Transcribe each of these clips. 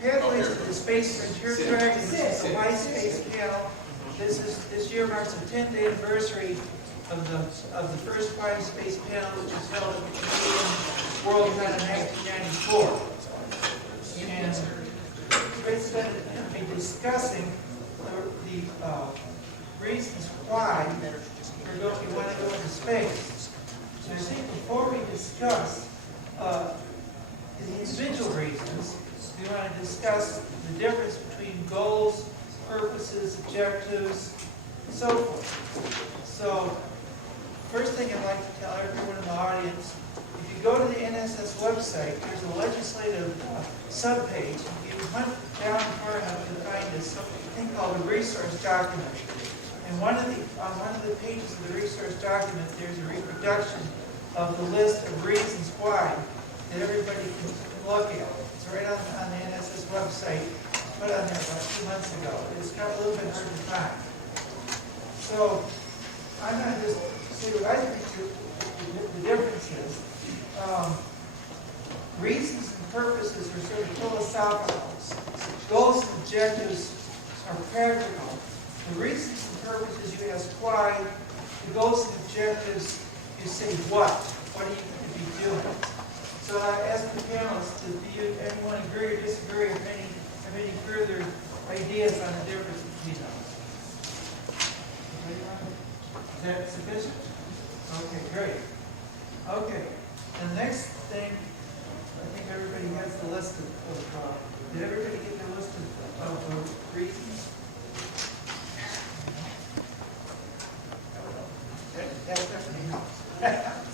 Pathways to the Space Frontier Track, and this is the Y Space panel. This year marks the 10th anniversary of the first Y Space panel, which was held at the Canadian World Con in 1994. And it's been discussing the reasons why we want to go into space. So I think before we discuss the individual reasons, we want to discuss the difference between goals, purposes, objectives, and so forth. So, first thing I'd like to tell everyone in the audience, if you go to the NSS website, there's a legislative subpage. If you hunt down far enough, you'll find this thing called a resource document. And on one of the pages of the resource document, there's a reproduction of the list of reasons why that everybody can look at. It's right on the NSS website. Put on there about 2 months ago. It's got a little bit hard to find. So I'm going to just say what I think the difference is. Reasons and purposes are sort of philosophical. Goals and objectives are practical. The reasons and purposes you ask why. The goals and objectives you say what. What are you going to be doing? So I ask the panelists, do anyone agree or disagree, or have any further ideas on the difference between those? Is that sufficient? Okay, great. Okay, and the next thing, I think everybody has the list of did everybody get their list of reasons? That definitely helps.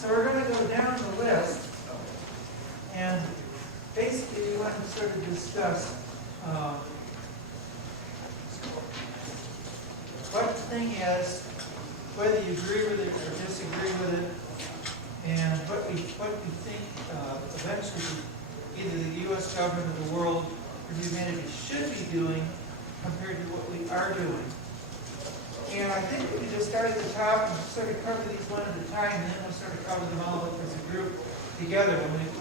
So we're going to go down the list. And basically, we want to sort of discuss what the thing is, whether you agree with it or disagree with it, and what we think eventually either the U.S. government or the world or humanity should be doing compared to what we are doing. And I think we can just start at the top and sort of cover these one at a time, and then we'll sort of cover them all as a group together when we've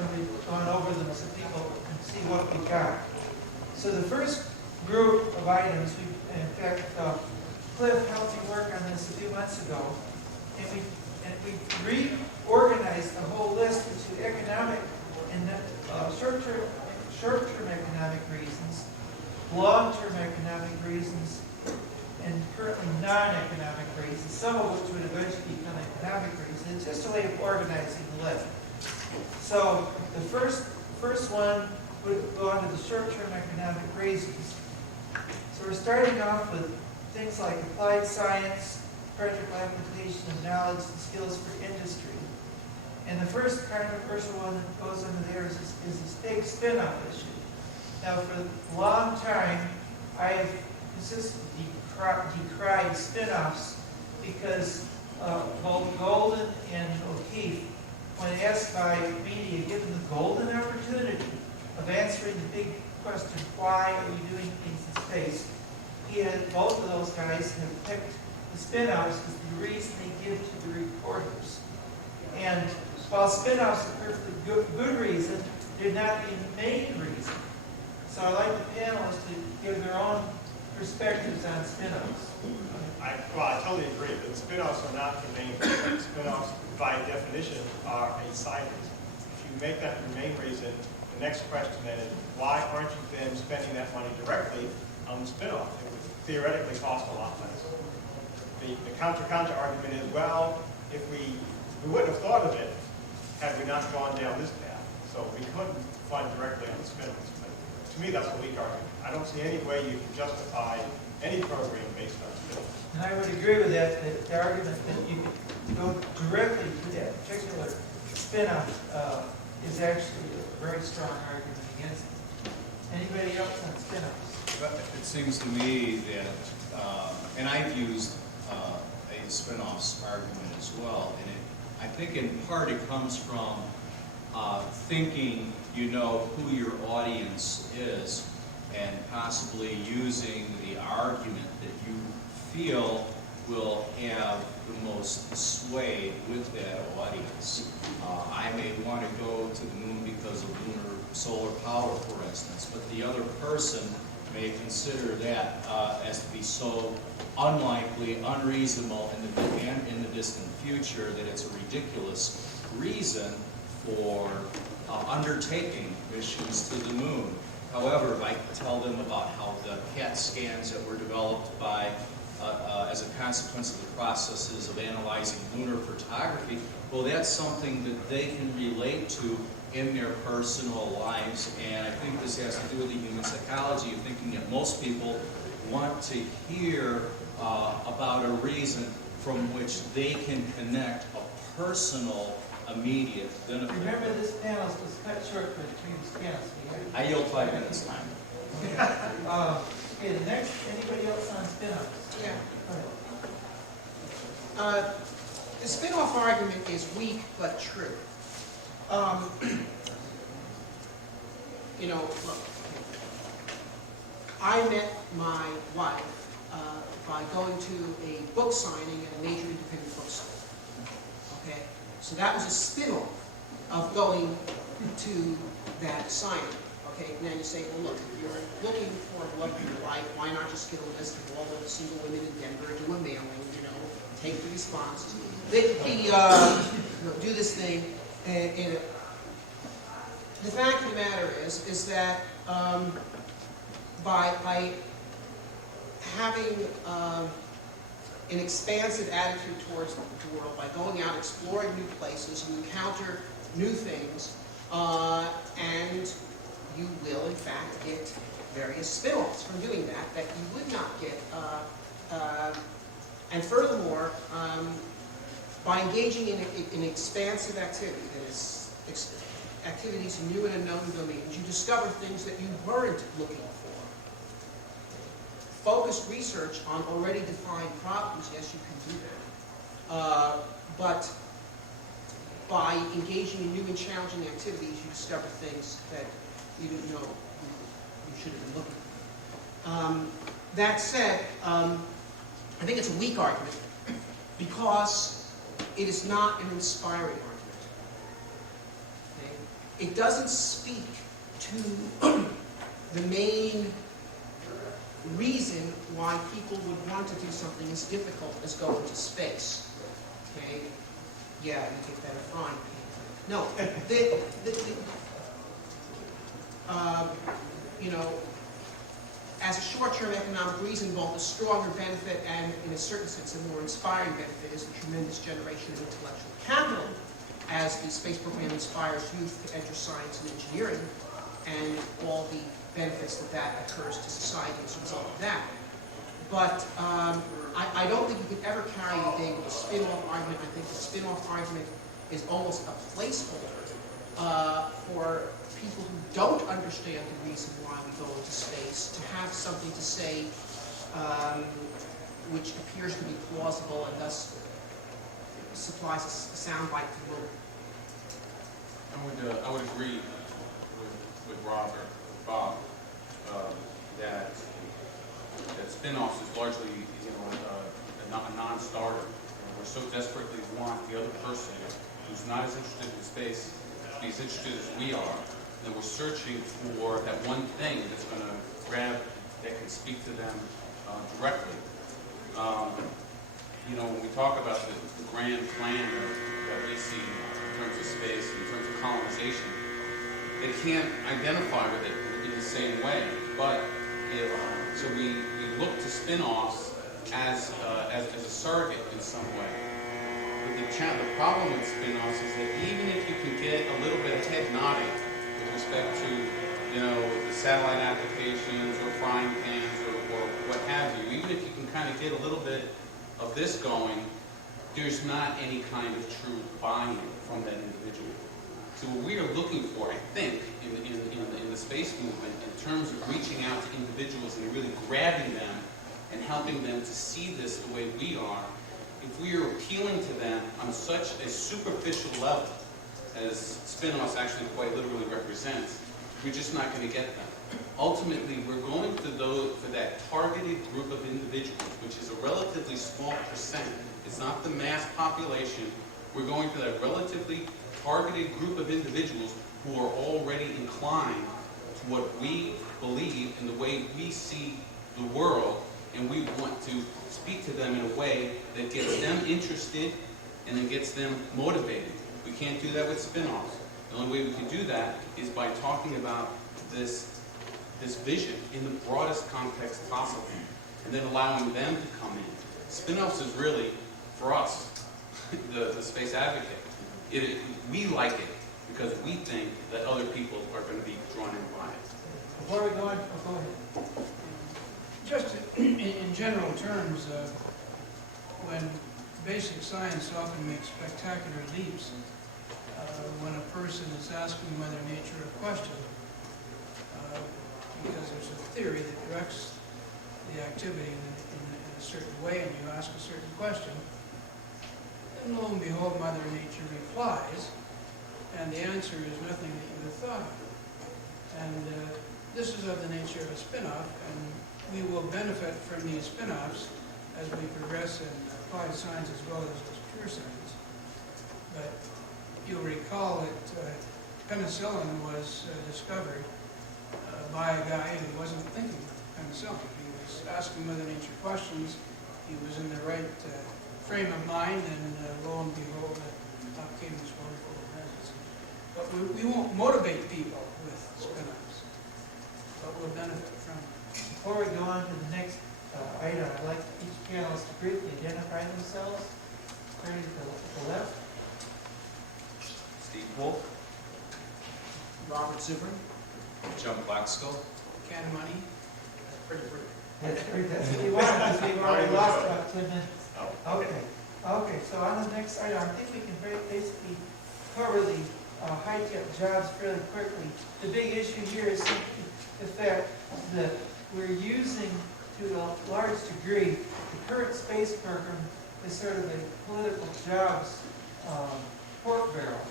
gone over them so people can see what we've got. So the first group of items, in fact, Cliff helped me work on this a few months ago, and we reorganized the whole list into economic and short-term economic reasons, long-term economic reasons, and currently non-economic reasons, some of which would eventually become economic reasons. It's just a way of organizing the list. So the first one would go on to the short-term economic reasons. So we're starting off with things like applied science, practical application of knowledge and skills for industry. And the first controversial one that goes under there is this big spin-off issue. Now, for a long time, I have consistently decried spin-offs because both Golden and O'Keefe, when asked by media, given the golden opportunity of answering the big question, why are you doing things in space, both of those guys have picked the spin-offs as the reason they give to the reporters. And while spin-offs are a perfectly good reason, they're not the main reason. So I'd like the panelists to give their own perspectives on spin-offs. I totally agree that spin-offs are not the main reason. Spin-offs, by definition, are a side reason. If you make that the main reason, the next question then is, why aren't you then spending that money directly on the spin-off? It would theoretically cost a lot less. The counter argument is, well, if we wouldn't have thought of it had we not gone down this path. So we couldn't fund directly on the spin-offs. But to me, that's a weak argument. I don't see any way you can justify any program based on spin-offs. And I would agree with that, the argument that you could go directly to that particular spin-off is actually a very strong argument against it. Anybody else on spin-offs? It seems to me that, and I've used a spin-offs argument as well, and I think in part it comes from thinking you know who your audience is and possibly using the argument that you feel will have the most sway with that audience. I may want to go to the moon because of lunar solar power, for instance, but the other person may consider that as to be so unlikely, unreasonable in the distant future that it's a ridiculous reason for undertaking missions to the moon. However, if I tell them about how the CAT scans that were developed by, as a consequence of the processes of analyzing lunar photography, well, that's something that they can relate to in their personal lives. And I think this has to do with the human psychology of thinking that most people want to hear about a reason from which they can connect a personal, immediate benefit. Remember, this panel was cut short for the previous panel. I yield 5 minutes time. Okay, the next, anybody else on spin-offs? Yeah. Go ahead. The spin-off argument is weak but true. You know, look, I met my wife by going to a book signing at a major independent bookstore. Okay, so that was a spin-off of going to that signing. Okay, now you say, well, look, if you're looking for a love of your life, why not just get a list of all the single women in Denver, do a mailing, you know, take the response, do this thing, and the fact of the matter is that by having an expansive attitude towards the world, by going out exploring new places, you encounter new things, and you will, in fact, get various spin-offs from doing that you would not get. And furthermore, by engaging in an expansive activity, that is, activities in new and unknown domains, you discover things that you weren't looking for. Focused research on already defined problems, yes, you can do that. But by engaging in new and challenging activities, you discover things that you didn't know you should have been looking for. That said, I think it's a weak argument because it is not an inspiring argument. Okay? It doesn't speak to the main reason why people would want to do something as difficult as go into space. Okay? Yeah, you think that fine. No, you know, as a short-term economic reason, both a stronger benefit and, in a certain sense, a more inspiring benefit is the tremendous generation of intellectual capital as the space program inspires youth to enter science and engineering, and all the benefits that occurs to society as a result of that. But I don't think you can ever carry the day with a spin-off argument. I think the spin-off argument is almost a placeholder for people who don't understand the reason why we go into space to have something to say which appears to be plausible and thus supplies a soundbite to the room. I would agree with Robert, Bob, that spin-offs is largely, a non-starter. We so desperately want the other person who's not as interested in space to be as interested as we are, and we're searching for that one thing that's going to grab, that can speak to them directly. When we talk about the grand plan that we see in terms of space, in terms of colonization, they can't identify with it in the same way. But so we look to spin-offs as a surrogate in some way. But the problem with spin-offs is that even if you can get a little bit of head nodding with respect to the satellite applications or frying pans or what have you, even if you can kind of get a little bit of this going, there's not any kind of true buy-in from that individual. So what we are looking for, I think, in the space movement, in terms of reaching out to individuals and really grabbing them and helping them to see this the way we are, if we are appealing to them on such a superficial level, as spin-offs actually quite literally represents, we're just not going to get them. Ultimately, we're going for that targeted group of individuals, which is a relatively small percent. It's not the mass population. We're going for that relatively targeted group of individuals who are already inclined to what we believe and the way we see the world, and we want to speak to them in a way that gets them interested and then gets them motivated. We can't do that with spin-offs. The only way we can do that is by talking about this vision in the broadest context possible, and then allowing them to come in. Spinoffs is really, for us, the space advocate. We like it because we think that other people are going to be drawn in by it. Before we go on, go ahead. Just in general terms, when basic science often makes spectacular leaps, when a person is asking Mother Nature a question, because there's a theory that directs the activity in a certain way, and you ask a certain question, and lo and behold, Mother Nature replies, and the answer is nothing that you would have thought of. And this is of the nature of a spin-off, and we will benefit from these spin-offs as we progress in applied science as well as pure science. But you'll recall that penicillin was discovered by a guy who wasn't thinking of penicillin. He was asking Mother Nature questions. He was in the right frame of mind, and lo and behold, out came this wonderful medicine. But we won't motivate people with spin-offs, but we'll benefit from it. Before we go on to the next item, I'd like each panelist to briefly identify themselves. Starting to the left. Steve Wolfe, Robert Zubrin. John Blackstone. Can money? That's pretty brief. That's what you want, because we've already lost about 10 minutes. Oh, Okay. Okay, so on the next item, I think we can basically cover the high-tech jobs fairly quickly. The big issue here is simply the fact that we're using, to a large degree, the current space program is sort of a political jobs pork barrel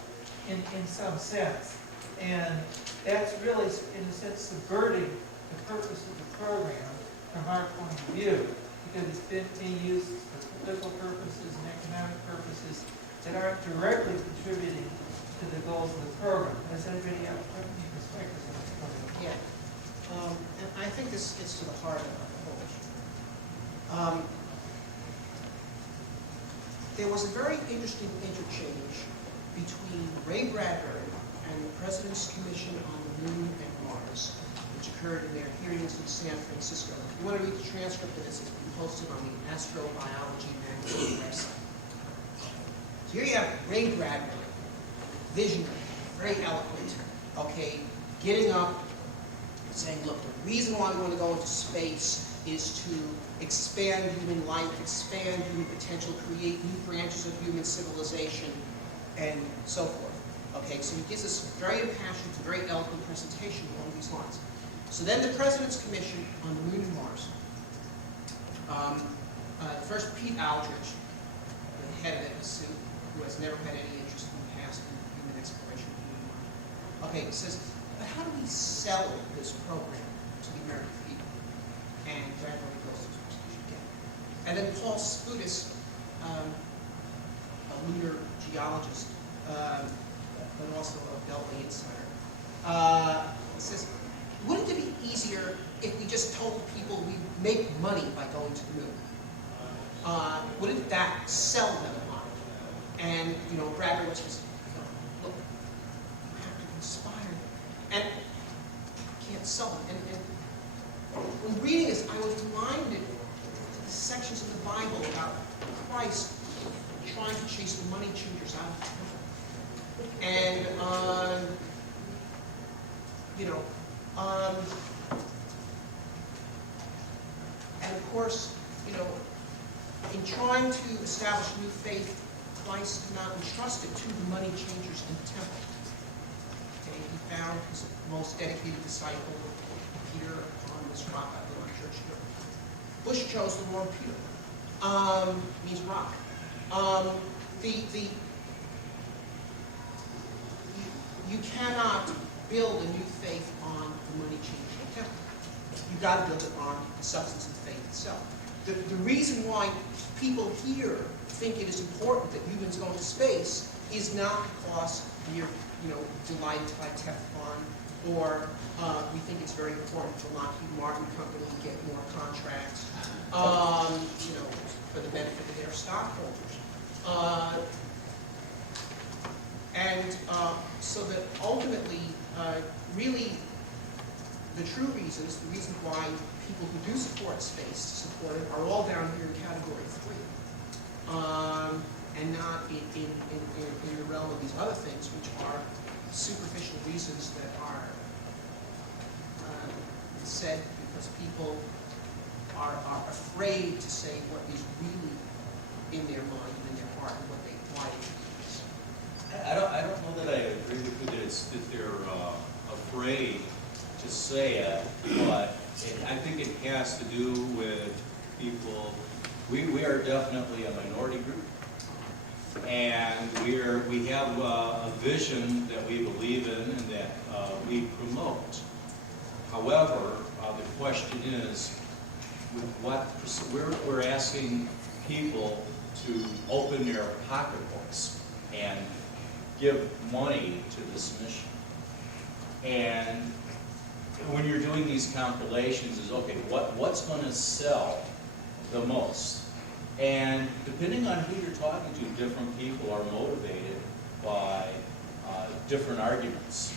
in some sense. And that's really, in a sense, subverting the purpose of the program from our point of view, because it's been being used for political purposes and economic purposes that aren't directly contributing to the goals of the program. Does anybody have any perspectives on this program? Yeah. And I think this gets to the heart of the whole issue. There was a very interesting interchange between Ray Bradbury and the President's Commission on the Moon and Mars, which occurred in their hearings in San Francisco. If you want to read the transcript of this, it's been posted on the Astrobiology magazine website. So here you have Ray Bradbury, visionary, very eloquent, okay, getting up and saying, look, the reason why we want to go into space is to expand human life, expand human potential, create new branches of human civilization, and so forth. Okay, so he gives this very impassioned, very eloquent presentation along these lines. So then the President's Commission on the Moon and Mars, first Pete Aldrich, the head of it, who has never had any interest in the past in human exploration of the moon and Mars. Okay, says, but how do we sell this program to the American people? And Bradbury goes to the presentation again. And then Paul Spudis, a lunar geologist, but also a Beltway insider, says, wouldn't it be easier if we just told people we make money by going to the moon? Wouldn't that sell them on it? And, you know, Bradbury was just, look, you have to inspire them. And you can't sell them. And when reading this, I was reminded of the sections of the Bible about Christ trying to chase the money changers out of the temple. And, and of course, you know, in trying to establish new faith, Christ did not entrust it to the money changers in the temple. Okay, he found his most dedicated disciple, Peter, on this rock I built my church here. Bush chose the wrong Peter. Means rock. You cannot build a new faith on the money changing temple. You've got to build it on the substance of faith itself. The reason why people here think it is important that humans go into space is not because we're delighted by Teflon, or we think it's very important for Lockheed Martin Company to get more contracts, for the benefit of their stockholders. So that ultimately, really, the true reasons, the reason why people who do support space support it are all down here in category 3, and not in the realm of these other things, which are superficial reasons that are said because people are afraid to say what is really in their mind and in their heart and why they do this. I don't know that I agree with you that they're afraid to say it, but I think it has to do with people. We are definitely a minority group, and we have a vision that we believe in and that we promote. However, the question is, with what we're asking people to open their pocketbooks and give money to this mission. And when you're doing these compilations, is okay, what's going to sell the most? And depending on who you're talking to, different people are motivated by different arguments.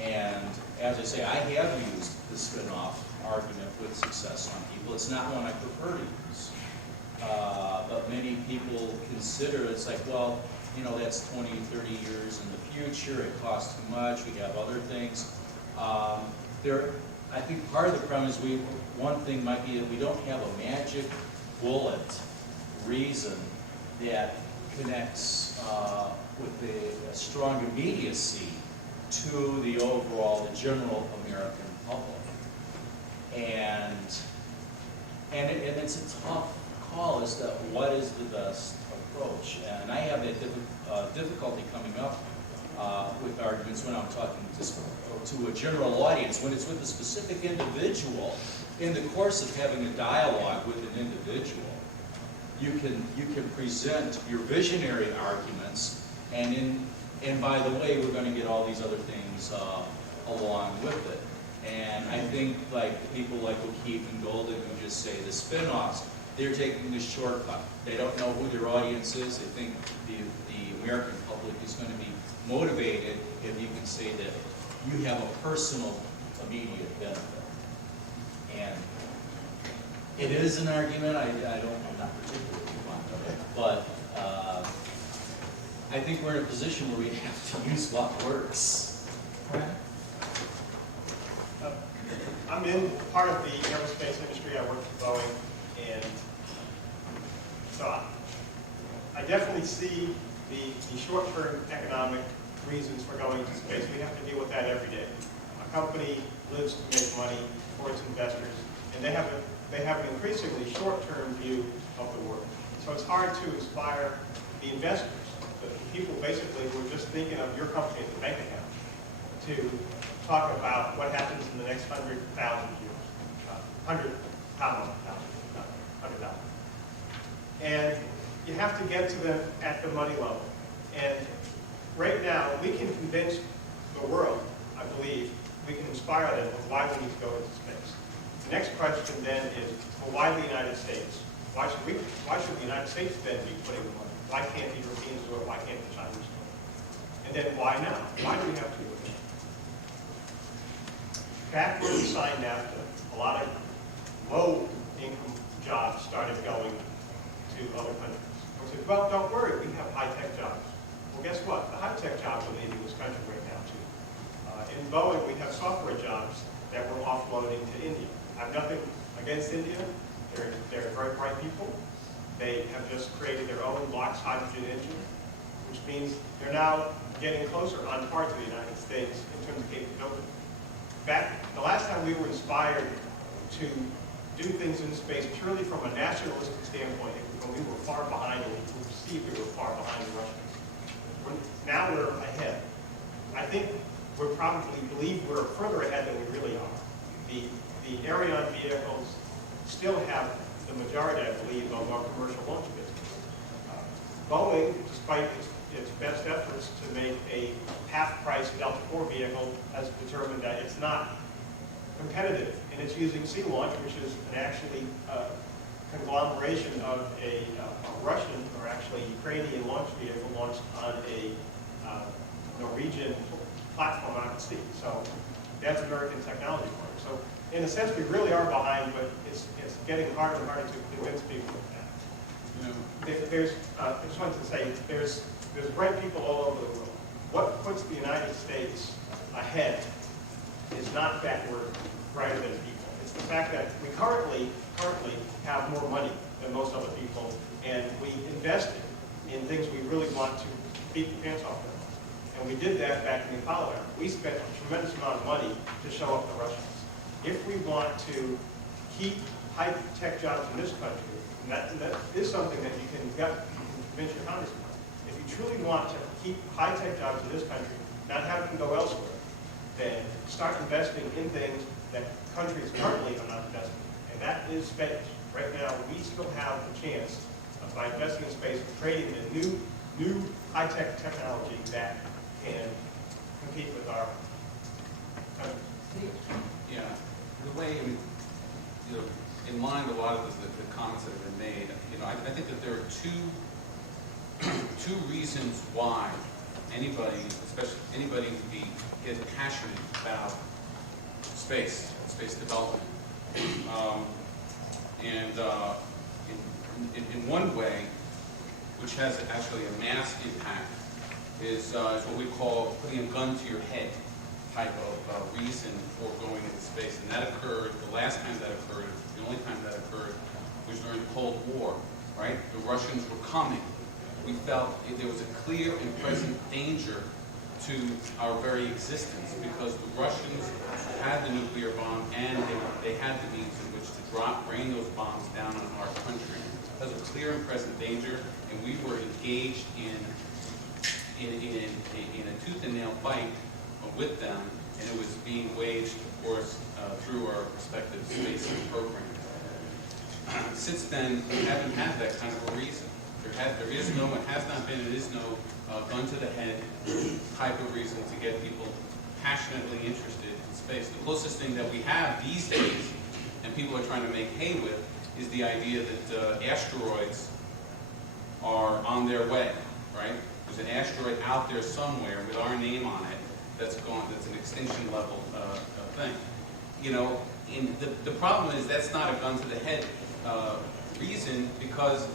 And as I say, I have used the spin-off argument with success on people. It's not one I prefer to use. But many people consider it's like, well, that's 20, 30 years in the future. It costs too much. We have other things. I think part of the problem is one thing might be that we don't have a magic bullet reason that connects with a strong immediacy to the general American public. And it's a tough call as to what is the best approach. And I have that difficulty coming up with arguments when I'm talking to a general audience. When it's with a specific individual, in the course of having a dialogue with an individual, you can present your visionary arguments, and by the way, we're going to get all these other things along with it. And I think like people like O'Keefe and Golden who just say the spin-offs, they're taking the shortcut. They don't know who their audience is. They think the American public is going to be motivated if you can say that you have a personal, immediate benefit. And it is an argument. I'm not particularly fond of it, but I think we're in a position where we have to use what works. Brad? I'm in part of the aerospace industry. I work for Boeing, and so I definitely see the short-term economic reasons for going to space. We have to deal with that every day. A company lives to make money for its investors, and they have an increasingly short-term view of the world. So it's hard to inspire the investors, the people basically who are just thinking of your company as a bank account, to talk about what happens in the next 100,000 years, 100,000. And you have to get to them at the money level. And right now, we can convince the world, I believe, we can inspire them with why we need to go into space. The next question then is, well, why the United States? Why should the United States then be putting the money? Why can't the Europeans do it? Why can't the Chinese do it? And then why now? Why do we have to do it? Back when we signed NAFTA, a lot of low-income jobs started going to other countries. We said, well, don't worry, we have high-tech jobs. Well, guess what? The high-tech jobs are leaving this country right now, too. In Boeing, we have software jobs that we're offloading to India. I have nothing against India. They're very bright people. They have just created their own LOX hydrogen engine, which means they're now getting closer on par to the United States in terms of capability. The last time we were inspired to do things in space purely from a nationalistic standpoint, when we were far behind, or we perceived we were far behind the Russians. Now we're ahead. I think we probably believe we're further ahead than we really are. The Ariane vehicles still have the majority, I believe, of our commercial launch business. Boeing, despite its its best efforts to make a half-price Delta IV vehicle has determined that it's not competitive, and it's using sea launch, which is an actually conglomeration of a Russian, or actually Ukrainian launch vehicle launched on a Norwegian platform out at sea. So that's American technology for it. So in a sense, we really are behind, but it's getting harder and harder to convince people of that. You know, I just wanted to say, there's bright people all over the world. What puts the United States ahead is not that we're brighter than people. It's the fact that we currently have more money than most other people, and we invested in things we really want to beat the pants off them. And we did that back in the Apollo era. We spent a tremendous amount of money to show up the Russians. If we want to keep high-tech jobs in this country, and that is something that you can convince your congressman. If you truly want to keep high-tech jobs in this country, not have them go elsewhere, then start investing in things that countries currently are not investing in. And that is space. Right now, we still have the chance of, by investing in space, creating a new high-tech technology that can compete with our countries. yeah, the way, you know, in line with a lot of the comments that have been made, you know, I think that there are two reasons why anybody, especially anybody who gets passionate about space development. In one way, which has actually a mass impact, is what we call putting a gun to your head type of reason for going into space. And that occurred, the last time that occurred, the only time that occurred, was during the Cold War, right? The Russians were coming. We felt there was a clear and present danger to our very existence, because the Russians had the nuclear bomb and they had the means in which to rain those bombs down on our country. That was a clear and present danger, and we were engaged in a tooth and nail fight with them, and it was being waged, of course, through our respective space programs. Since then, we haven't had that kind of a reason. There is no, it has not been, it is no gun to the head type of reason to get people passionately interested in space. The closest thing that we have these days, and people are trying to make hay with, is the idea that asteroids are on their way, right? There's an asteroid out there somewhere with our name on it that's an extinction level thing. You know, the problem is that's not a gun to the head reason, because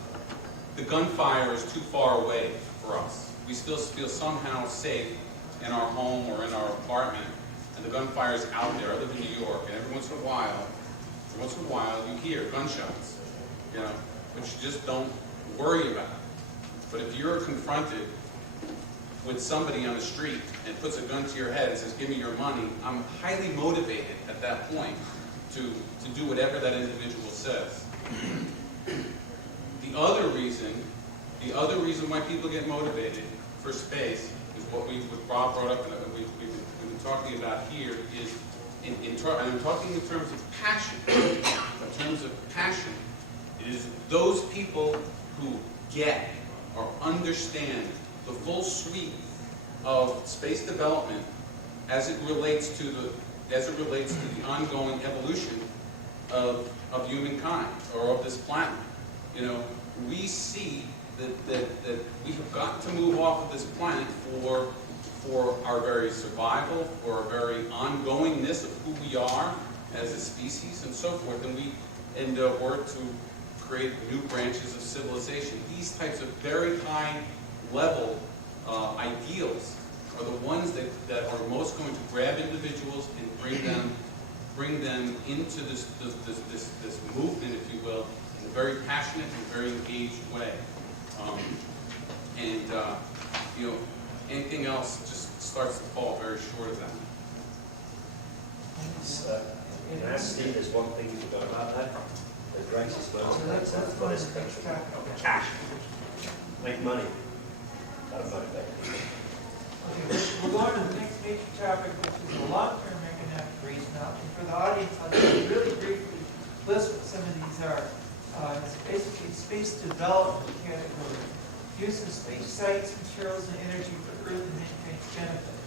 the gunfire is too far away for us. We still feel somehow safe in our home or in our apartment, and the gunfire is out there. I live in New York, and every once in a while you hear gunshots, you know, but you just don't worry about it. But if you're confronted with somebody on the street and puts a gun to your head and says, "Give me your money," I'm highly motivated at that point to do whatever that individual says. The other reason why people get motivated for space is what Bob brought up and we've been talking about here, is I'm talking in terms of passion. In terms of passion, it is those people who get or understand the full suite of space development as it relates to the ongoing evolution of humankind, or of this planet. You know, we see that we have got to move off of this planet for our very survival, for our very ongoingness of who we are as a species and so forth, and work to create new branches of civilization. These types of very high level ideals are the ones that are most going to grab individuals and bring them into this movement, if you will, in a very passionate and very engaged way. You know, anything else just starts to fall very short of that. Can I ask Steve, there's one thing you forgot about that? The greatest motivator for this country. Cash. Make money. That'll motivate. Okay, we're going to the next major topic, which is the long-term economic reason. Now, for the audience, I'll just really briefly list what some of these are. It's basically space development category. use of space sites, materials, and energy for Earth and mankind's benefit,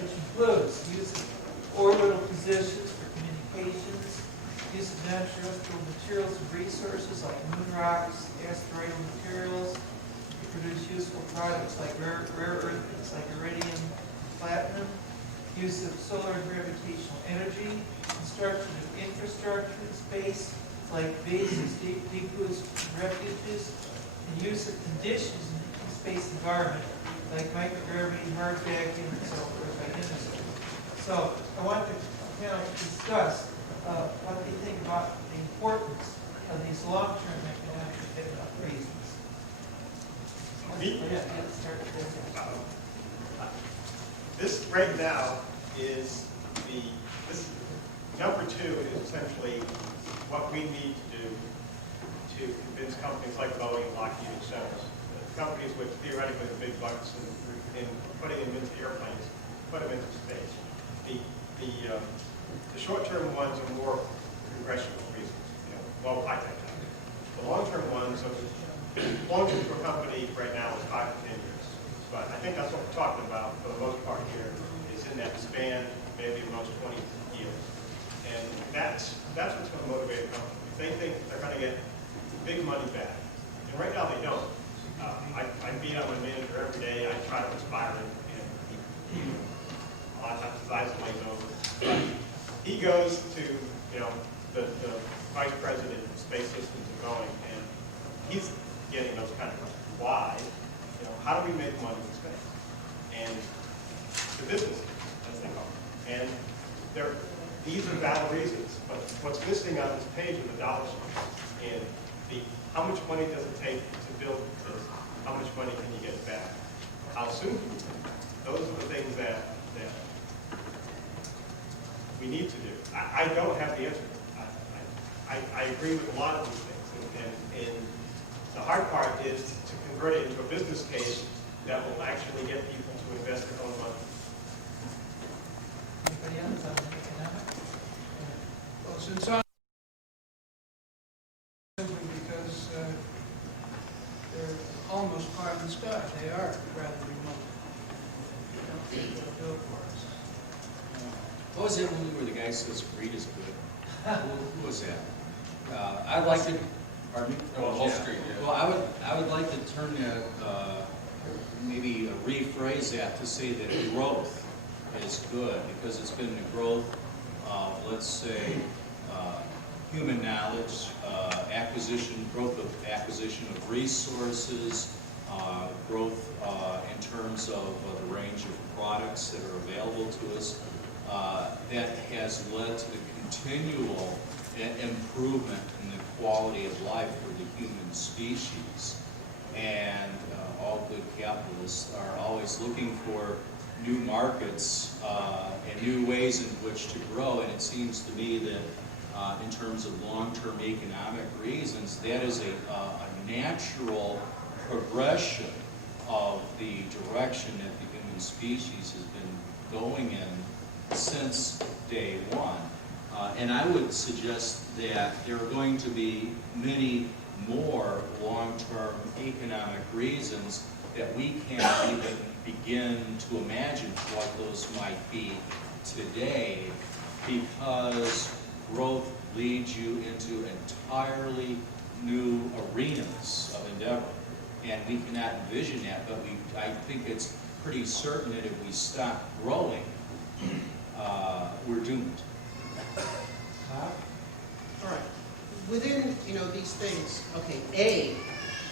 which includes use of orbital positions for communications, use of non-terrestrial materials and resources like moon rocks, asteroidal materials to produce useful products like rare earths like iridium, platinum, use of solar and gravitational energy, construction of infrastructure in space like bases, depots, refuges, and use of conditions in the space environment like microgravity, hard vacuum, and so forth by industry. So I want to kind of discuss what they think about the importance of these long-term economic reasons. Let's start with this. This right now is this number 2 is essentially what we need to do to convince companies like Boeing, Lockheed, and Siemens, companies with theoretically the big bucks in putting them into airplanes, put them into space. The short-term ones are more congressional reasons, low high-tech. The long-term ones, long-term for a company right now is 5 to 10 years. But I think that's what we're talking about for the most part here, is in that span, maybe most 20 years. And that's what's going to motivate a company. If they think they're going to get big money back, and right now they don't. I beat on my manager every day. I try to inspire him, and a lot of times his eyes glaze over. But he goes to the vice president of Space Systems at Boeing, and he's getting those kind of questions. Why? How do we make money in space? And the business, as they call it. And these are valid reasons, but what's missing on this page are the dollar signs. And how much money does it take to build this? How much money can you get back? How soon? Those are the things that we need to do. I don't have the answer. I agree with a lot of these things. And the hard part is to convert it into a business case that will actually get people to invest their own money. Anybody else on economic? Well, since I'm simply because they're almost pie in the sky. They are rather remote. They don't think they'll do it for us. What was that movie where the guy says greed is good? Who was that? I'd like to. Pardon me? Wall Street, yeah. Well, I would like to turn that, maybe rephrase that to say that growth is good, because it's been the growth of, let's say, human knowledge, growth of acquisition of resources, growth in terms of the range of products that are available to us, that has led to the continual improvement in the quality of life for the human species. And all good capitalists are always looking for new markets and new ways in which to grow. And it seems to me that in terms of long-term economic reasons, that is a natural progression of the direction that the human species has been going in since day one. And I would suggest that there are going to be many more long-term economic reasons that we can't even begin to imagine what those might be today, because growth leads you into entirely new arenas of endeavor. And we cannot envision that, but I think it's pretty certain that if we stop growing, we're doomed. All right. Within, these things, okay,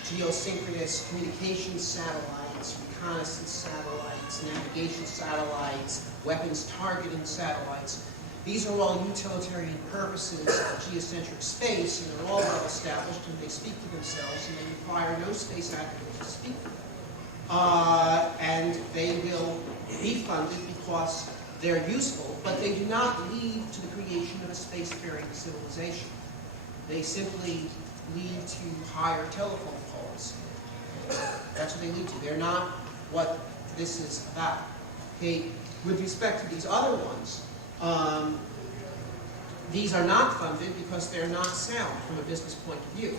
geosynchronous communications satellites, reconnaissance satellites, navigation satellites, weapons targeting satellites. These are all utilitarian purposes of geocentric space, and they're all well established, and they speak for themselves, and they require no space academics to speak for them. And they will be funded because they're useful, but they do not lead to the creation of a spacefaring civilization. They simply lead to higher telephone poles. That's what they lead to. They're not what this is about. Okay, with respect to these other ones, these are not funded because they're not sound from a business point of view.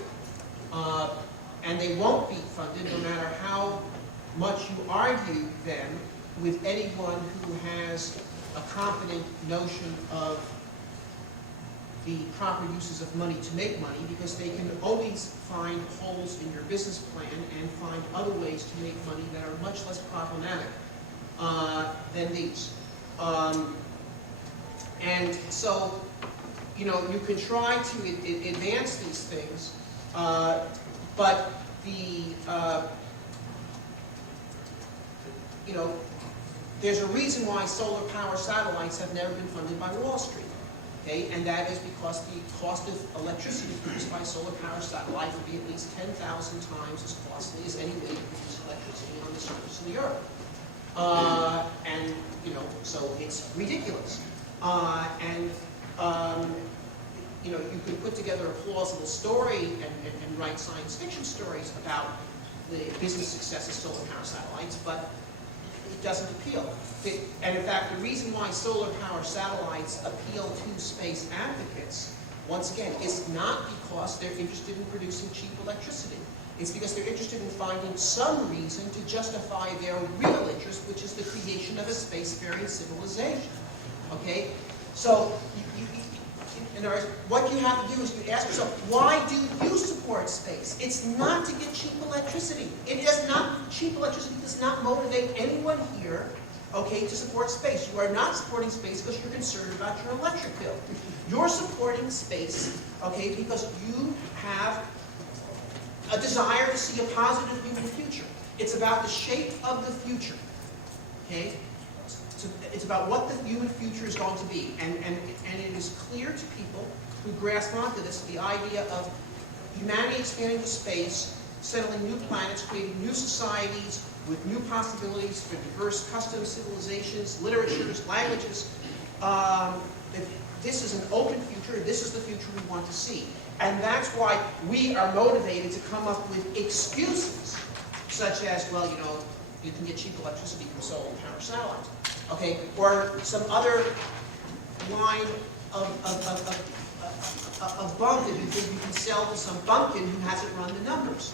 And they won't be funded no matter how much you argue them with anyone who has a competent notion of the proper uses of money to make money, because they can always find holes in your business plan and find other ways to make money that are much less problematic than these. And so, you know, you can try to advance these things, but you know, there's a reason why solar power satellites have never been funded by Wall Street. Okay, and that is because the cost of electricity produced by solar power satellite would be at least 10,000 times as costly as any way to produce electricity on the surface of the Earth. And, you know, so it's ridiculous. You know, you could put together a plausible story and write science fiction stories about the business success of solar power satellites, but it doesn't appeal. And in fact, the reason why solar power satellites appeal to space advocates, once again, is not because they're interested in producing cheap electricity. It's because they're interested in finding some reason to justify their real interest, which is the creation of a spacefaring civilization. Okay? So, in other words, what you have to do is you ask yourself, why do you support space? It's not to get cheap electricity. It does not, cheap electricity does not motivate anyone here, okay, to support space. You are not supporting space because you're concerned about your electric bill. You're supporting space, okay, because you have a desire to see a positive human future. It's about the shape of the future, okay? It's about what the human future is going to be. And it is clear to people who grasp onto this, the idea of humanity expanding to space, settling new planets, creating new societies with new possibilities for diverse customs, civilizations, literatures, languages. This is an open future. This is the future we want to see. And that's why we are motivated to come up with excuses, such as, well, you know, you can get cheap electricity from solar power satellites. Okay, or some other line of bunk that you think you can sell to some bumpkin who hasn't run the numbers.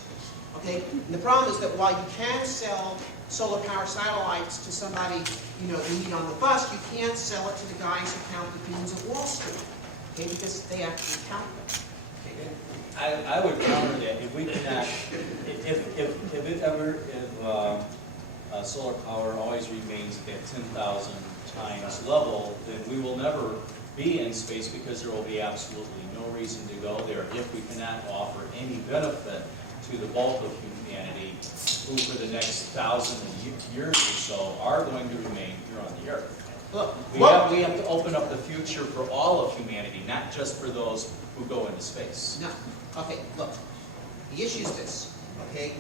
Okay, and the problem is that while you can sell solar power satellites to somebody, you know, you meet on the bus, you can't sell it to the guys who count the beans at Wall Street. Okay, because they actually count them. Okay, I would counter that if we cannot, if solar power always remains at 10,000 times level, then we will never be in space because there will be absolutely no reason to go there if we cannot offer any benefit to the bulk of humanity who for the next 1,000 years or so are going to remain here on the Earth. look, We have to open up the future for all of humanity, not just for those who go into space. no. Okay, look, the issue is this. Okay,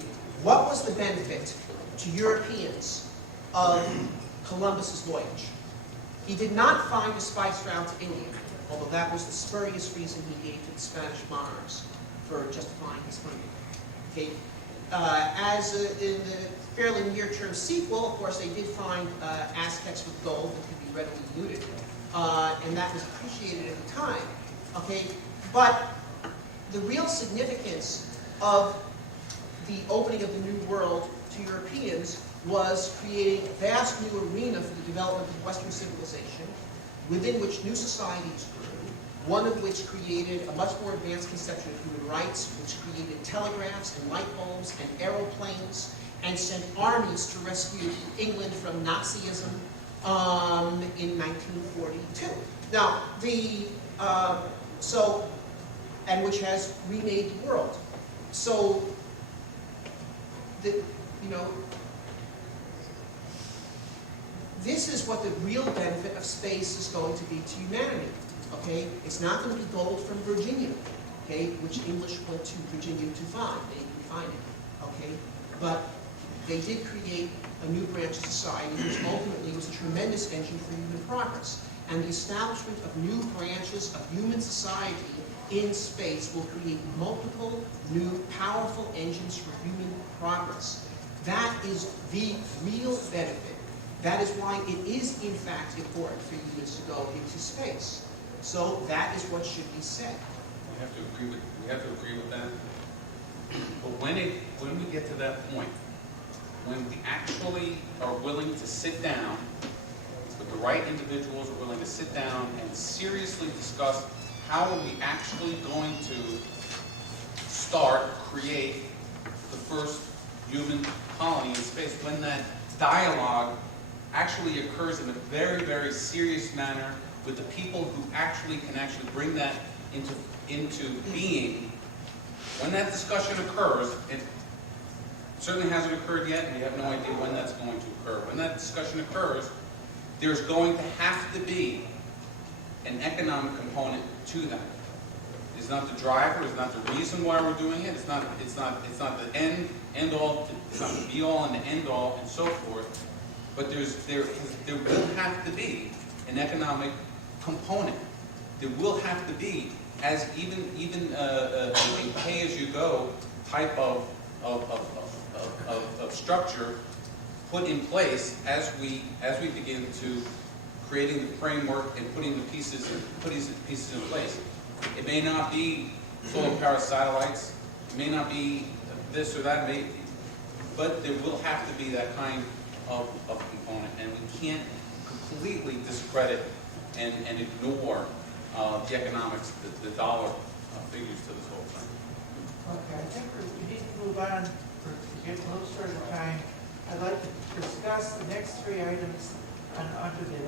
what was the benefit to Europeans of Columbus's voyage? He did not find a spice route to India, although that was the spurious reason he gave to the Spanish monarchs for justifying his funding. Okay, in the fairly near-term sequel, of course, they did find Aztecs with gold that could be readily looted, and that was appreciated at the time. Okay, but the real significance of the opening of the New World to Europeans was creating a vast new arena for the development of Western civilization, within which new societies grew, one of which created a much more advanced conception of human rights, which created telegraphs and light bulbs and aeroplanes, and sent armies to rescue England from Nazism in 1942. Now, and which has remade the world. So, this is what the real benefit of space is going to be to humanity. Okay, it's not going to be gold from Virginia, okay, which English went to Virginia to find. They didn't find it, okay, but they did create a new branch of society, which ultimately was a tremendous engine for human progress. And the establishment of new branches of human society in space will create multiple new powerful engines for human progress. That is the real benefit. That is why it is, in fact, important for humans to go into space. So that is what should be said. We have to agree with that. But when when we get to that point, when we actually are willing to sit down, with the right individuals are willing to sit down and seriously discuss how are we actually going to create the first human colony in space, when that dialogue actually occurs in a very, very serious manner with the people who actually can bring that into being. When that discussion occurs, it certainly hasn't occurred yet, and we have no idea when that's going to occur. When that discussion occurs, there's going to have to be an economic component to that. It's not the driver, it's not the reason why we're doing it, it's not the end all, it's not the be all and the end all and so forth, but there will have to be an economic component. There will have to be, as even a pay-as-you-go type of structure put in place as we begin to creating the framework and putting the pieces in place. It may not be solar power satellites, it may not be this or that, but there will have to be that kind of component, and we can't completely discredit and ignore the economics, the dollar figures to this whole thing. Okay, I think we need to move on to get a little short of time. I'd like to discuss the next three items under the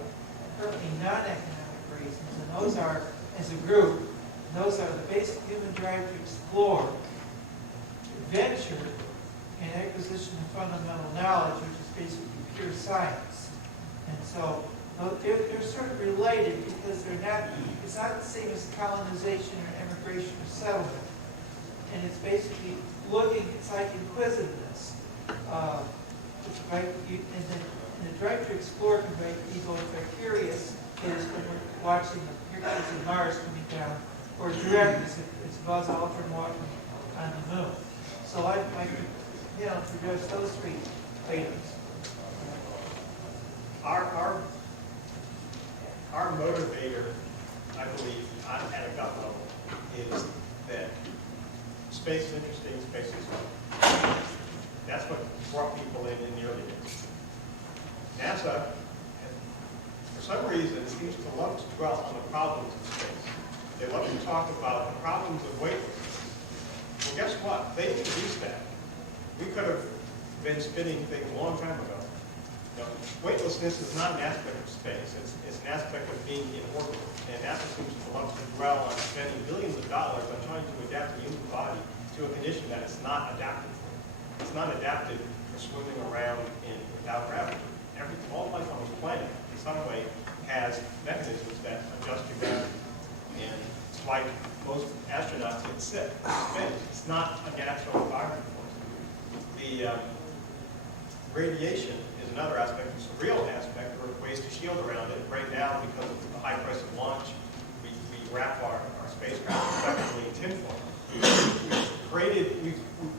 currently non-economic reasons, and those are, as a group, those are the basic human drive to explore, adventure, and acquisition of fundamental knowledge, which is basically pure science. And so they're sort of related because it's not the same as colonization or immigration or settlement. And it's basically it's like inquisitiveness. And the drive to explore can be both vicarious, as when we're watching the pictures of Mars coming down, or direct, as Buzz Aldrin walking on the moon. So I'd like to address those three items. Our motivator, I believe, at a gut level, is that space is interesting, space is fun. That's what brought people in the early days. NASA, for some reason, seems to love to dwell on the problems of space. They love to talk about the problems of weightlessness. Well, guess what? They introduced that. We could have been spinning things a long time ago. Weightlessness is not an aspect of space. It's an aspect of being in orbit. And NASA seems to love to dwell on spending billions of dollars on trying to adapt the human body to a condition that it's not adapted for. It's not adapted for swimming around without gravity. All life on this planet, in some way, has mechanisms that adjust to gravity. And it's why most astronauts get sick. It's not a natural environment for us. The radiation is another aspect. It's a real aspect. There are ways to shield around it. Right now, because of the high price of launch, we wrap our spacecraft effectively in tinfoil.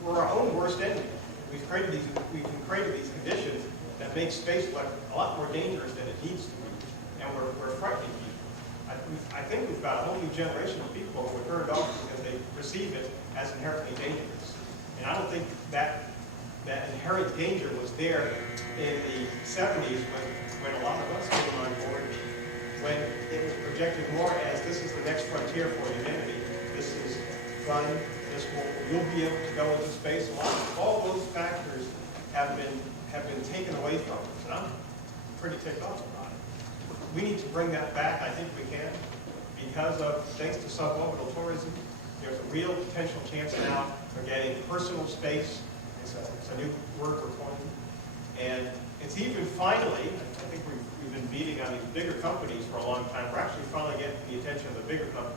We're our own worst enemy. We've created these conditions that make spaceflight a lot more dangerous than it needs to be, and we're frightening people. I think we've got a whole new generation of people who are turned off because they perceive it as inherently dangerous. And I don't think that inherent danger was there in the 70s when a lot of us came on board, when it was projected more as this is the next frontier for humanity. This is fun. You'll be able to go into space. All those factors have been taken away from us, and I'm pretty ticked off about it. We need to bring that back. I think we can, because of, thanks to suborbital tourism, there's a real potential chance now for getting personal space. It's a new word we're coining. And it's even finally, I think we've been beating on these bigger companies for a long time. We're actually finally getting the attention of the bigger companies.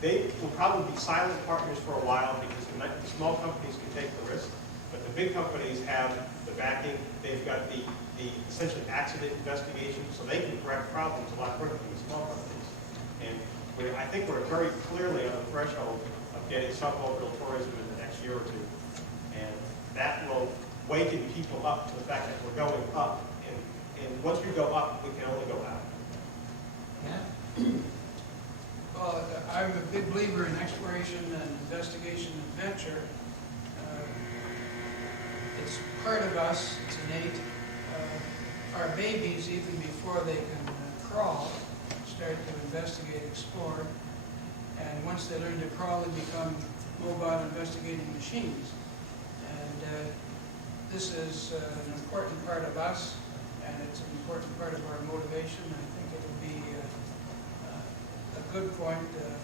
They will probably be silent partners for a while because the small companies can take the risk, but the big companies have the backing. They've got the essentially accident investigation, so they can correct problems a lot quicker than the small companies. And I think we're very clearly on the threshold of getting suborbital tourism in the next year or two, and that will waken people up to the fact that we're going up. And once we go up, we can only go out. Yeah. Well, I'm a big believer in exploration and investigation and adventure, it's part of us, it's innate. Our babies, even before they can crawl, start to investigate, explore, and once they learn to crawl, they become mobile investigating machines. And this is an important part of us, and it's an important part of our motivation. I think it'll be a good point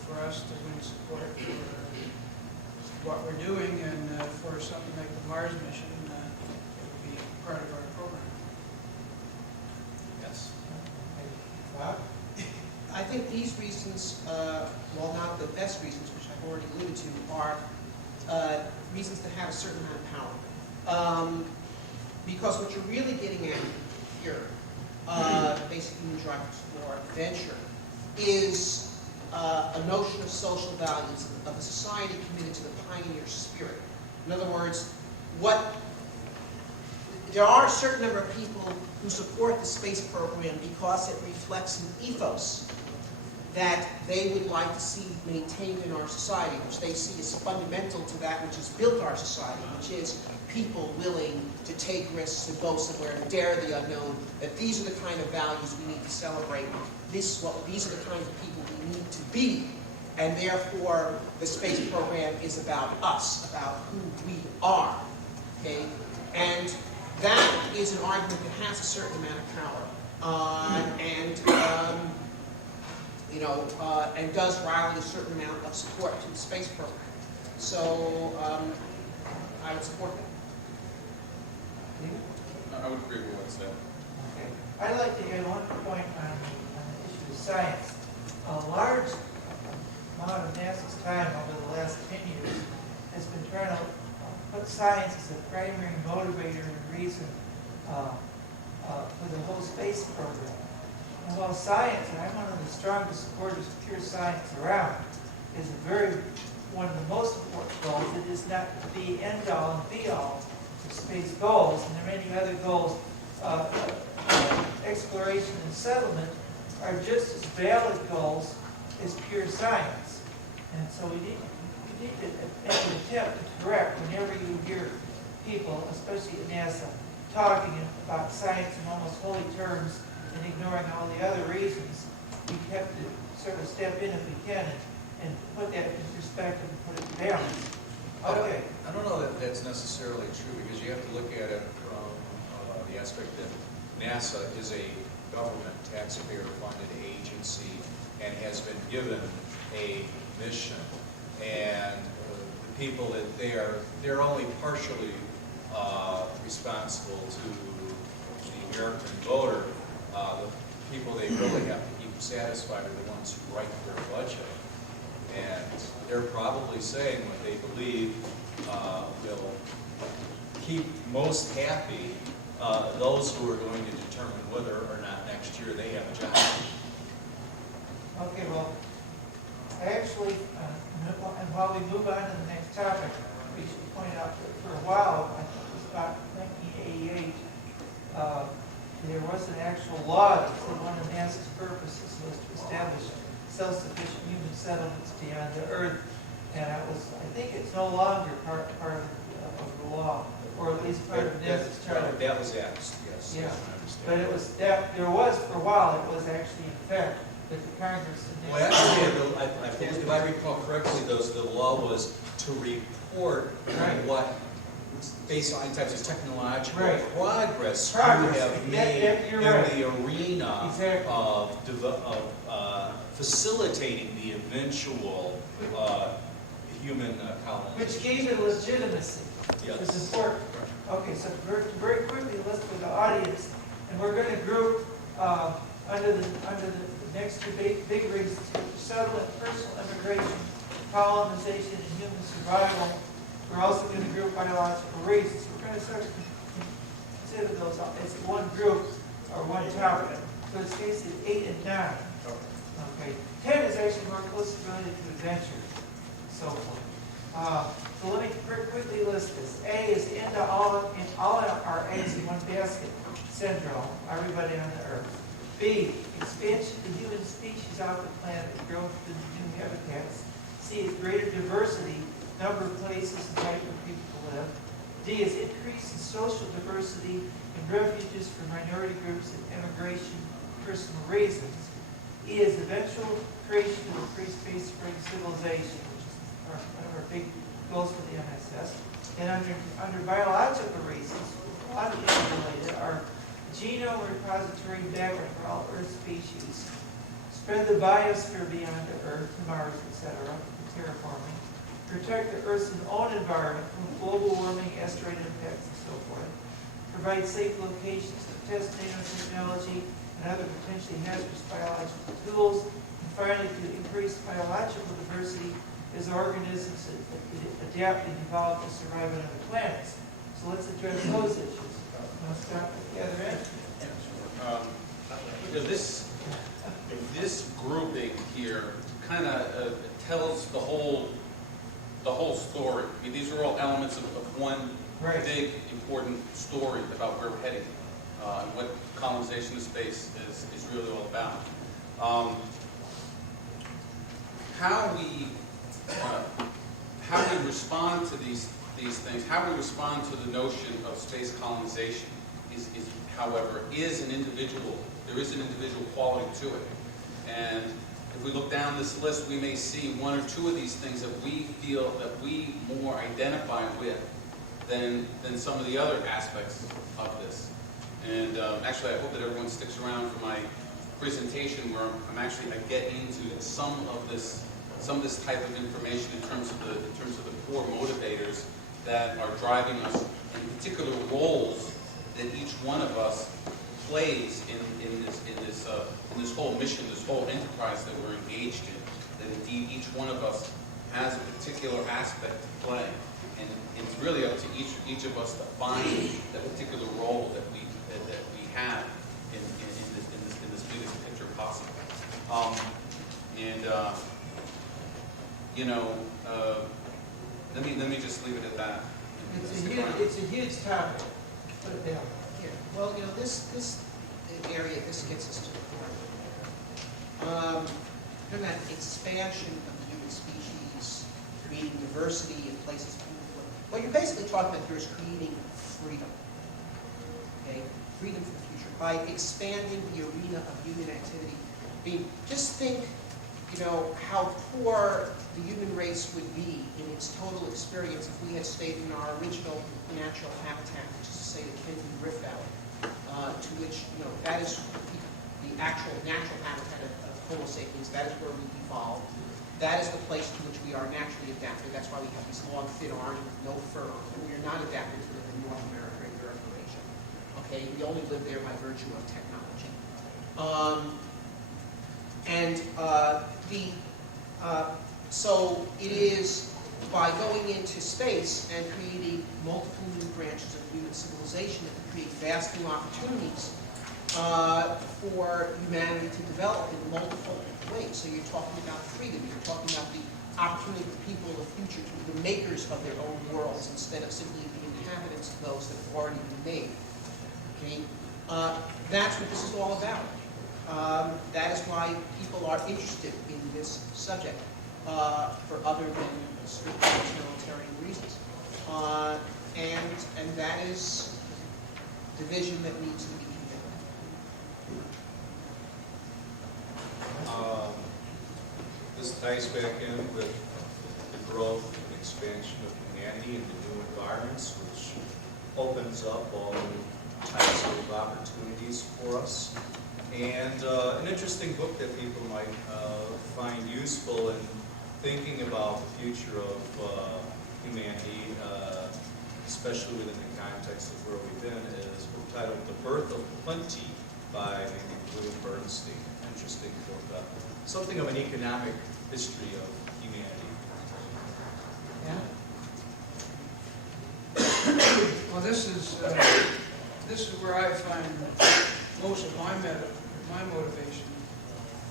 for us to win support for what we're doing, and for something like the Mars mission, it'll be part of our program. Yes. Bob? I think these reasons, while not the best reasons, which I've already alluded to, are reasons that have a certain amount of power. Because what you're really getting at here, basically in the drivers for venture, is a notion of social values, of a society committed to the pioneer spirit. In other words, there are a certain number of people who support the space program because it reflects an ethos that they would like to see maintained in our society, which they see as fundamental to that which has built our society, which is people willing to take risks, to go somewhere, to dare the unknown, that these are the kind of values we need to celebrate. These are the kinds of people we need to be. And therefore, the space program is about us, about who we are. Okay? And that is an argument that has a certain amount of power. And does rally a certain amount of support to the space program. So I would support that. I would agree with what's said. Okay. I'd like to add one point on the issue of science. A large amount of NASA's time over the last 10 years has been trying to put science as a primary motivator and reason for the whole space program. And while science, and I'm one of the strongest supporters of pure science around, is one of the most important goals, it is not the end-all and be-all of space goals, and there are many other goals. Exploration and settlement are just as valid goals as pure science. And so we need to make an attempt to correct whenever you hear people, especially at NASA, talking about science in almost holy terms and ignoring all the other reasons. We have to sort of step in if we can and put that in perspective and put it in balance. Okay. I don't know that that's necessarily true, because you have to look at it from the aspect that NASA is a government taxpayer-funded agency and has been given a mission, and the people that they're only partially responsible to the American voter. The people they really have to keep satisfied are the ones who write their budget, and they're probably saying what they believe will keep most happy those who are going to determine whether or not next year they have a job. Okay, well, actually, and while we move on to the next topic, we should point out that for a while, I think it was about 1988, there was an actual law that said one of NASA's purposes was to establish self-sufficient human settlements beyond the Earth, and I think it's no longer part of the law, or at least part of NASA's charter. That was asked, yes. Yeah, I understand. but it was that there was for a while it was actually in effect that the Congress. Well, actually, if I recall correctly, the law was to report on what, based on types of technological progress you have made in the arena of facilitating the eventual human colonization. Which gave it legitimacy. Yes. It's important. Okay, so very quickly, let's for the audience, and we're going to group under the next two big reasons: settlement, personal immigration, colonization, and human survival. We're also going to group biological reasons. We're going to sort of consider those as one group or one topic. So it's cases 8 and 9. Okay. 10 is actually more closely related to adventure, so forth. So let me quickly list this. A is the end of all our eggs in one basket syndrome, everybody on the Earth. B, expansion of the human species off the planet, growth in new habitats. C is greater diversity, number of places and type of people to live. D is increase in social diversity and refuges for minority groups and immigration personal reasons. E is eventual creation of a free space spring civilization, which is one of our big goals for the MSS. And under biological reasons, quantitative related, are genome repository background for all Earth species, spread the biosphere beyond the Earth, to Mars, etc., terraforming, protect the Earth's own environment from global warming, asteroid impacts, and so forth, provide safe locations to test nanotechnology and other potentially hazardous biological tools, and finally, to increase biological diversity as organisms that adapt and evolve to survive on other planets. So let's address those issues. I'll start at the other end. This grouping here kind of tells the whole story. I mean, these are all elements of one big important story about where we're heading and what colonization of space is really all about. How we respond to these things, how we respond to the notion of space colonization however, is an individual. There is an individual quality to it. And if we look down this list, we may see one or two of these things that we feel that we more identify with than some of the other aspects of this. And actually, I hope that everyone sticks around for my presentation where I get into some of this type of information in terms of the core motivators that are driving us in particular roles that each one of us plays in this whole mission, this whole enterprise that we're engaged in. That indeed each one of us has a particular aspect to play, and it's really up to each of us to find that particular role that we have in this biggest picture possible. Let me just leave it at that. It's a huge topic. Put it down. Yeah, well, this area, this gets us to the point. Talking about expansion of the human species, creating diversity in places. What you're basically talking about here is creating freedom. Okay, freedom for the future by expanding the arena of human activity. I mean, just think, how poor the human race would be in its total experience if we had stayed in our original natural habitat, which is to say the Kenton Rift Valley, to which, that is the actual natural habitat of Homo sapiens. That is where we evolved. That is the place to which we are naturally adapted. That's why we have these long, thin arms with no fur on them. We are not adapted to live in North America or Europe or Asia. Okay, we only live there by virtue of technology. So it is by going into space and creating multiple new branches of human civilization that can create vast new opportunities for humanity to develop in multiple ways. So you're talking about freedom. You're talking about the opportunity for people in the future to be the makers of their own worlds instead of simply the inhabitants of those that have already been made. Okay, that's what this is all about. That is why people are interested in this subject for other than strictly utilitarian reasons. And that is division that needs to be condemned. This ties back in with the growth and expansion of humanity into new environments, which opens up all new types of opportunities for us. And an interesting book that people might find useful in thinking about the future of humanity, especially within the context of where we've been, is a book titled The Birth of Plenty by William Bernstein. Interesting book. Something of an economic history of humanity. Yeah. Well, this is where I find most of my motivation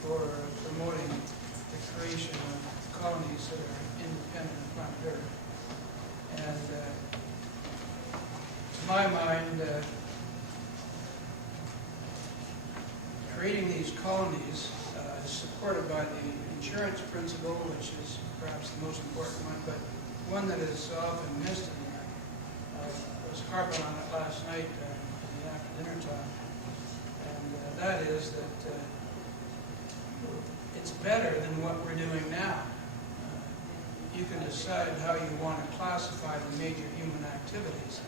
for promoting the creation of colonies that are independent of planet Earth. And to my mind, creating these colonies is supported by the insurance principle, which is perhaps the most important one, but one that is often missed in that, harping on it last night in the after dinner time, and that is that it's better than what we're doing now. You can decide how you want to classify the major human activities.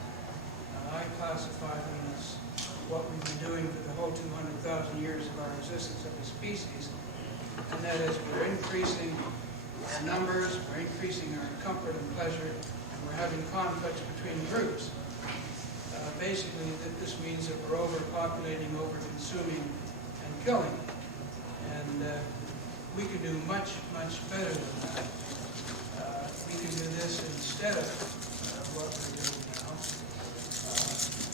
I classify them as what we've been doing for the whole 200,000 years of our existence of the species, and that is we're increasing our numbers, we're increasing our comfort and pleasure, and we're having conflicts between groups. Basically, this means that we're overpopulating, over-consuming, and killing. And we can do much, much better than that. We can do this instead of what we're doing now,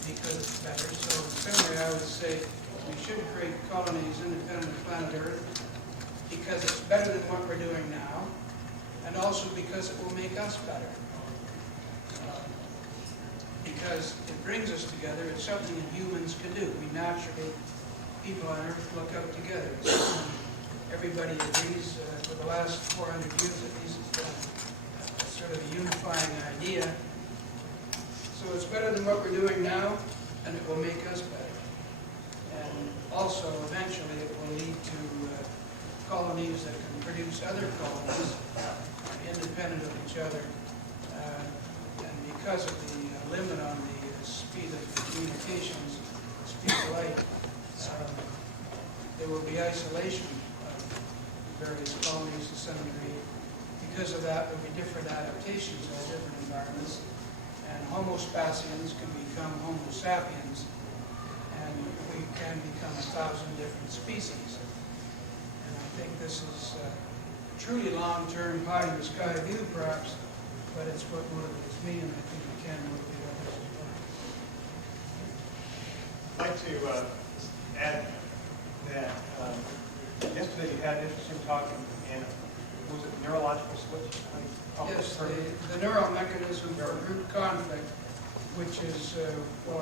because it's better. So in summary, I would say we should create colonies independent of planet Earth because it's better than what we're doing now, and also because it will make us better. Because it brings us together. It's something that humans can do. We naturally, people on Earth, look out together. It's something everybody agrees for the last 400 years at least. It's sort of a unifying idea. So it's better than what we're doing now, and it will make us better. And also, eventually, it will lead to colonies that can produce other colonies independent of each other. And because of the limit on the speed of communications, speed of light, there will be isolation of various colonies to some degree. Because of that, there will be different adaptations in different environments, and Homo spatians can become Homo sapiens, and we can become 1,000 different species. And I think this is a truly long-term, pie-in-the-sky view, perhaps, but it's what motivates me, and I think it can motivate others as well. I'd like to add that yesterday you had an interesting talk in was it neurological switch? Yes, the neural mechanism for group conflict, which is, well, I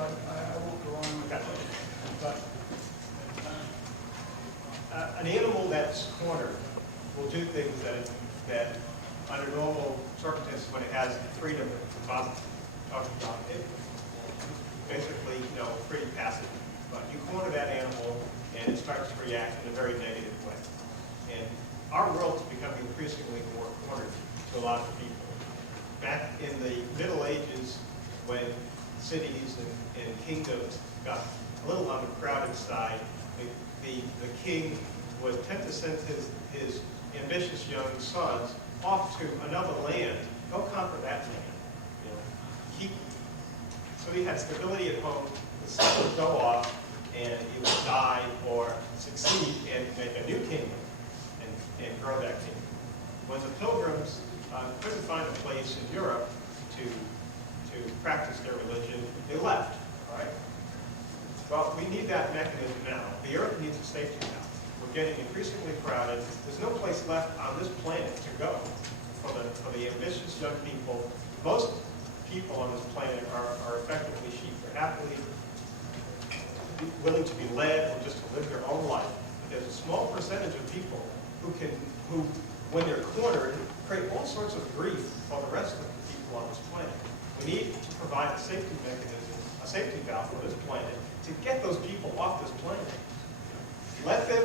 won't go on with that. But an animal that's cornered will do things that under normal circumstances, when it has freedom to talk about it, basically, pretty passive. But you corner that animal, and it starts to react in a very negative way. And our world is becoming increasingly more cornered to a lot of people. Back in the Middle Ages, when cities and kingdoms got a little on the crowded side, the king would tend to send his ambitious young sons off to another land. Go conquer that land. So he had stability at home. The son would go off and he would die or succeed and make a new kingdom and grow that kingdom. When the pilgrims couldn't find a place in Europe to practice their religion, they left. All right? Well, we need that mechanism now. The earth needs a safety valve. We're getting increasingly crowded. There's no place left on this planet to go for the ambitious young people. Most people on this planet are effectively sheep. They're happily willing to be led or just to live their own life. But there's a small percentage of people who, when they're cornered, create all sorts of grief for the rest of the people on this planet. We need to provide a safety mechanism, a safety valve for this planet to get those people off this planet. Let them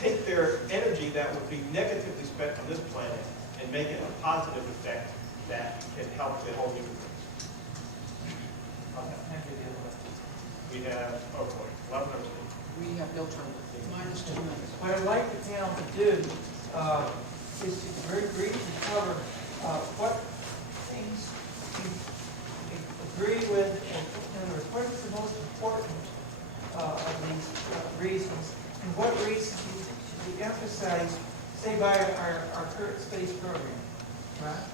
take their energy that would be negatively spent on this planet and make it a positive effect that can help the whole human race. We have, 11 or 2. We have no time. Minus 2 minutes. What I'd like the panel to do is to very briefly cover what things you agree with, in other words, what is the most important of these reasons, and what reasons should be emphasized, say, by our current space program, right?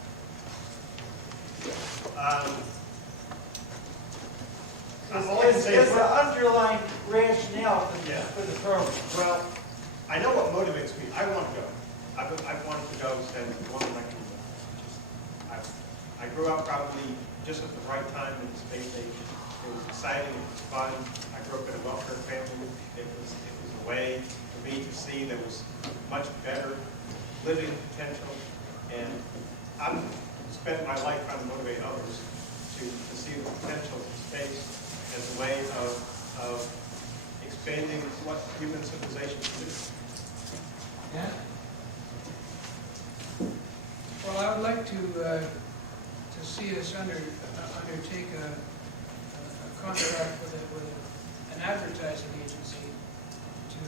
It's the underlying rationale for the program. Well, I know what motivates me. I want to go. I've wanted to go since one of my career. I grew up probably just at the right time in the space age. It was exciting. It was fun. I grew up in a welfare family. It was a way for me to see there was much better living potential. And I've spent my life trying to motivate others to see the potential of space. undertake a contract with an advertising agency to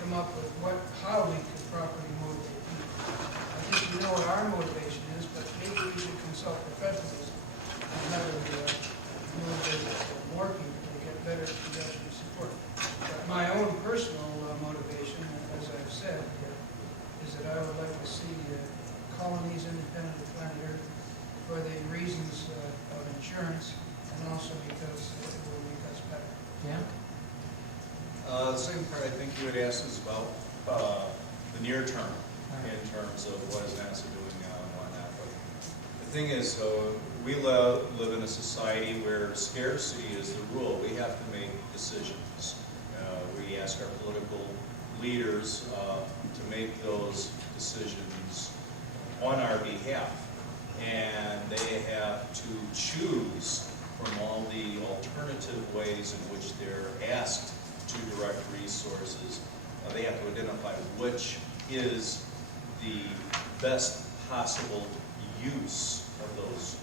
come up with how we could properly motivate people. I think we know what our motivation is, but maybe we should consult professionals on how to motivate more people to get better congressional support. But my own personal motivation, as I've said, is that I would like to see colonies independent of planet Earth for the reasons of insurance and also because it will make us better. Yeah. The second part I think you had asked is about the near term in terms of what is NASA doing now and whatnot. But the thing is, we live in a society where scarcity is the rule. We have to make decisions. We ask our political leaders to make those decisions on our behalf. And they have to choose from all the alternative ways in which they're asked to direct resources. They have to identify which is the best possible use of those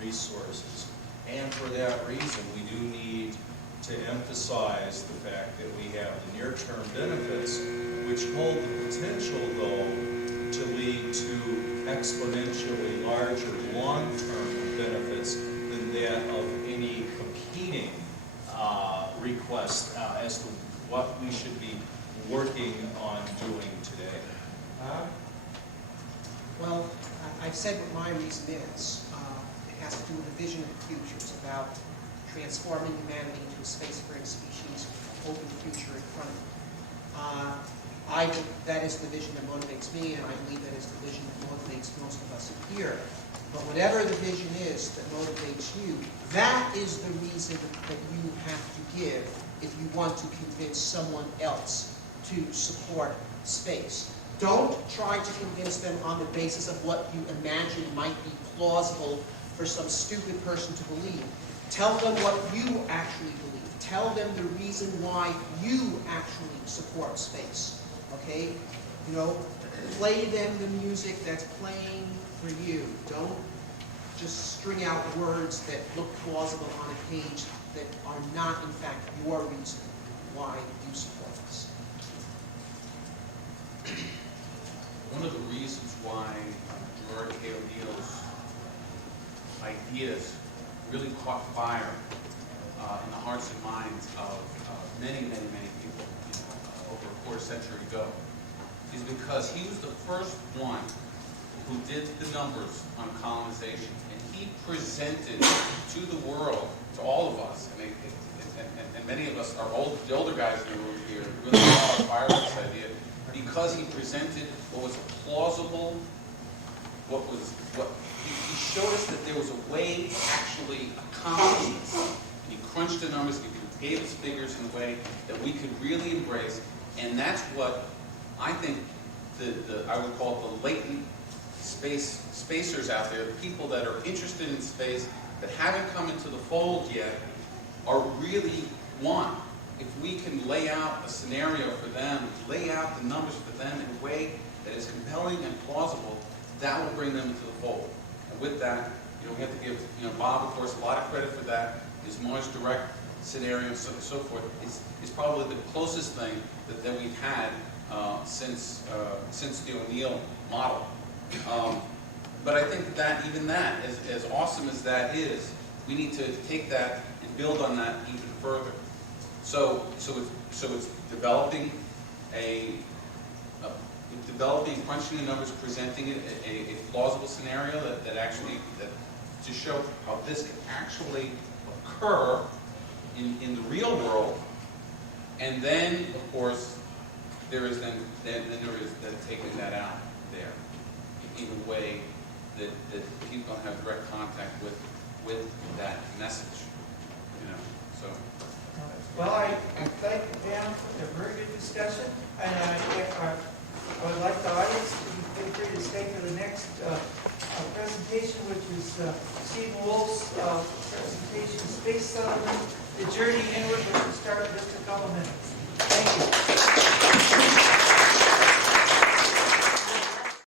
resources. And for that reason, we do need to emphasize the fact that we have the near-term benefits, which hold the potential, though, to lead to exponentially larger long-term benefits than that of any competing request as to what we should be working on doing today. Well, I've said what my reason is. It has to do with the vision of the future. It's about transforming humanity into a spacefaring species with an open future in front of it. That is the vision that motivates me, and I believe that is the vision that motivates most of us here. But whatever the vision is that motivates you, that is the reason that you have to give if you want to convince someone else to support space. Don't try to convince them on the basis of what you imagine might be plausible for some stupid person to believe. Tell them what you actually believe. Tell them the reason why you actually support space. Okay? You know, play them the music that's playing for you. Don't just string out words that look plausible on a page that are not, in fact, your reason why you support this. One of the reasons why Gerard K. O'Neill's ideas really caught fire in the hearts and minds of many, many, many people over a quarter century ago is because he was the first one who did the numbers on colonization, and he presented to the world, to all of us, and many of us, the older guys in the room here, really caught fire with this idea because he presented what was a plausible, he showed us that there was a way to actually accomplish this. And he crunched the numbers, he gave us figures in a way that we could really embrace, and that's what I think I would call the latent spacers out there, the people that are interested in space that haven't come into the fold yet, are really want. If we can lay out a scenario for them, lay out the numbers for them in a way that is compelling and plausible, that will bring them into the fold. And with that, we have to give Bob, of course, a lot of credit for that. His Mars Direct scenario and so forth is probably the closest thing that we've had since the O'Neill model. But I think that even that, as awesome as that is, we need to take that and build on that even further. So it's developing crunching the numbers, presenting it a plausible scenario that to show how this can actually occur in the real world, and then of course there is taking that out there in a way that people don't have direct contact with that message, so. Well, I thank the panel for a very good discussion, and I would like the audience to feel free to stay for the next presentation, which is Steve Wolfe's presentation, Space Settlement, The Journey Inward, which will start in just a couple